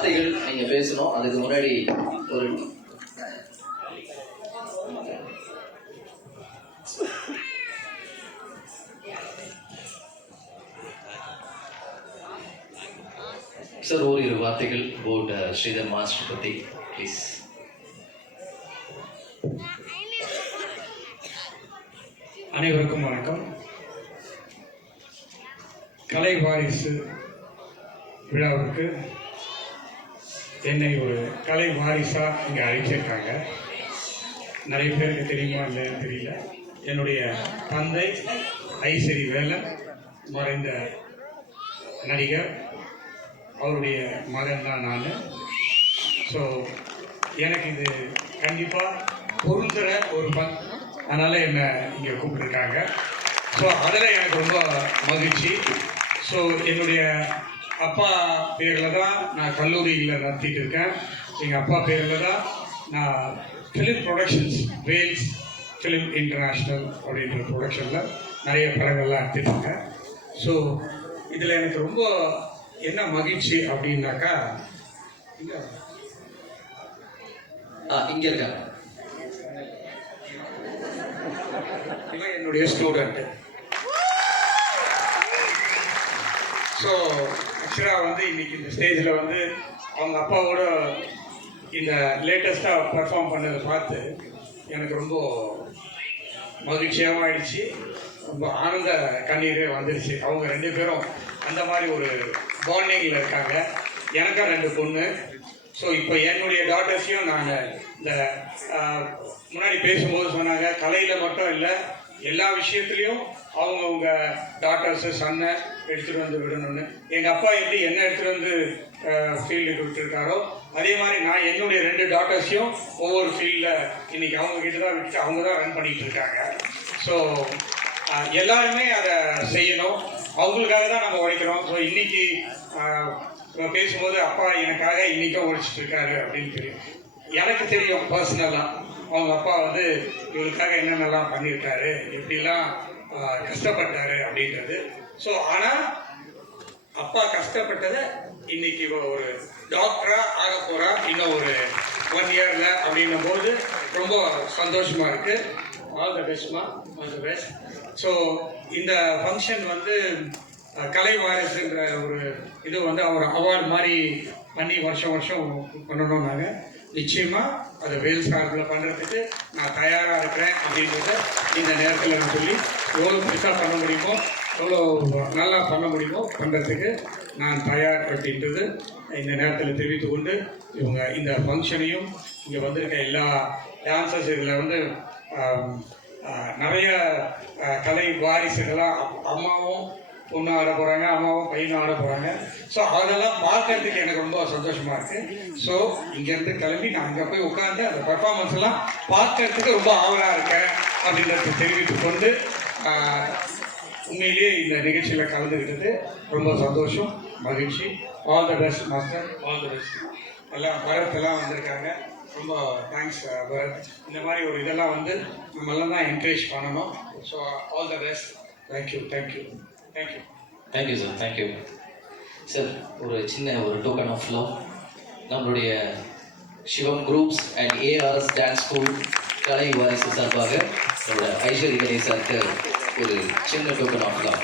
வார்த்தைகள் நீங்க பேசணும். அதுக்கு முன்னாடி ஒரு சார் ஓரிரு வார்த்தைகள் போட் ஸ்ரீதர் மாஸ்டர் பத்தி ப்ளீஸ். அனைவருக்கும் வணக்கம். கலை வாரிசு விழாவுக்கு என்னை ஒரு கலை வாரிசா இங்கே அழைச்சிருக்காங்க. நிறைய பேருக்கு தெரியுமா இல்லைன்னு தெரியல. என்னுடைய தந்தை ஐசரி வேலன் மறைந்த நடிகர், அவருடைய மகன் தான் நான். ஸோ எனக்கு இது கண்டிப்பாக பொருந்துகிற ஒரு அதனால் என்னை இங்கே கூப்பிட்டுருக்காங்க. ஸோ அதில் எனக்கு ரொம்ப மகிழ்ச்சி. ஸோ என்னுடைய அப்பா பேரில் தான் நான் கல்லூரியில் நடத்திட்டு இருக்கேன். எங்கள் அப்பா பேரில் தான் நான் film productions, Vels film international அப்படின்ற ப்ரொடக்ஷனில் நிறைய படங்கள்லாம் எடுத்துட்டு இருக்கேன். ஸோ இதில் எனக்கு ரொம்ப என்ன மகிழ்ச்சி அப்படின்னாக்கா, இங்கே இருக்காங்க, இவன் என்னுடைய ஸ்டூடெண்ட்டு. ஸோ ஆக்சுவலாக வந்து இன்னைக்கு இந்த ஸ்டேஜில் வந்து அவங்க அப்பாவோட இந்த லேட்டஸ்ட்டாக பர்ஃபார்ம் பண்ணதை பார்த்து எனக்கு ரொம்ப மகிழ்ச்சியாகவும் ஆயிடுச்சு, ரொம்ப ஆனந்த கண்ணீரே வந்துடுச்சு. அவங்க ரெண்டு பேரும் அந்த மாதிரி ஒரு பாண்டிங்கில் இருக்காங்க. எனக்கும் 2 பொண்ணு. ஸோ இப்போ என்னுடைய டாட்டர்ஸையும் நாங்கள் இந்த முன்னாடி பேசும்போது சொன்னாங்க, கலையில் மட்டும் இல்லை எல்லா விஷயத்துலேயும் அவங்கவுங்க டாட்டர்ஸு சன்னை எடுத்துகிட்டு வந்து விடணும்னு. எங்கள் அப்பா எப்படி என்ன எடுத்துகிட்டு வந்து ஃபீல்டுக்கு விட்டுருக்காரோ அதே மாதிரி நான் என்னுடைய 2 டாட்டர்ஸையும் ஒவ்வொரு ஃபீல்டில் இன்றைக்கி அவங்கக்கிட்ட தான் விட்டுட்டு அவங்க தான் ரன் பண்ணிகிட்டு இருக்காங்க. ஸோ எல்லாருமே அதை செய்யணும், அவங்களுக்காக தான் நம்ம உழைக்கிறோம். ஸோ இன்றைக்கி பேசும்போது அப்பா எனக்காக இன்றைக்கும் உழைச்சிட்டு இருக்காரு அப்படின்னு தெரியும். எனக்கு தெரியும் பர்சனலாக அவங்க அப்பா வந்து இவருக்காக என்னென்னலாம் பண்ணியிருக்காரு, எப்படிலாம் கஷ்டப்பட்டாரு அப்படின்றது. ஸோ ஆனால் அப்பா கஷ்டப்பட்டதை இன்னைக்கு ஒரு டாக்டராக ஆக போகிறா இன்னும் ஒரு 1 இயரில் அப்படின்னும் போது ரொம்ப சந்தோஷமாக இருக்குது. ஆல் த பெஸ்ட்மா, ஆல் த பெஸ்ட். ஸோ இந்த ஃபங்க்ஷன் வந்து கலை வாரிசுன்ற ஒரு இது வந்து அவர் அவார்டு மாதிரி பண்ணி வருஷம் வருஷம் பண்ணணும். நாங்கள் நிச்சயமாக அதை வேல் சார்பில் பண்ணுறதுக்கு நான் தயாராக இருக்கிறேன் அப்படின்றத இந்த நேரத்தில் சொல்லி எவ்வளோ பெருசாக பண்ண முடியுமோ, எவ்வளோ நல்லா பண்ண முடியுமோ பண்ணுறதுக்கு நான் தயார் அப்படின்றது இந்த நேரத்தில் தெரிவித்து கொண்டு, இவங்க இந்த ஃபங்க்ஷனையும் இங்கே வந்திருக்க எல்லா டான்சர்ஸ் இதில் வந்து நிறைய கலை வாரிசுகளாக அம்மாவும் பொண்ணு ஆட போகிறாங்க, அம்மாவும் பையனும் ஆட போகிறாங்க. ஸோ அதெல்லாம் பார்க்கறதுக்கு எனக்கு ரொம்ப சந்தோஷமாக இருக்குது. ஸோ இங்கேருந்து கிளம்பி நான் அங்கே போய் உட்காந்து அந்த பர்ஃபார்மன்ஸ் எல்லாம் பார்க்கறதுக்கு ரொம்ப ஆவலாக இருக்கேன் அப்படின்றத தெரிவித்து கொண்டு, உண்மையிலேயே இந்த நிகழ்ச்சியில் கலந்துக்கிட்டது ரொம்ப சந்தோஷம், மகிழ்ச்சி. All the best master, all the best. எல்லாம் பரத்தெல்லாம் வந்திருக்காங்க, ரொம்ப தேங்க்ஸ் பரத். இந்த மாதிரி ஒரு இதெல்லாம் வந்து நம்மளாம் தான் என்கரேஜ் பண்ணணும். So all the best. Thank you, thank you, thank you. Thank you sir, thank you sir. ஒரு சின்ன ஒரு டோக்கன் ஆஃப் லவ் நம்மளுடைய Shivam groups and ARS dance school கலை வாரிசு சார்பாக நம்மளோட ஐஸ்வரி கணேசருக்கு ஒரு சின்ன டோக்கன் ஆஃப் லவ்.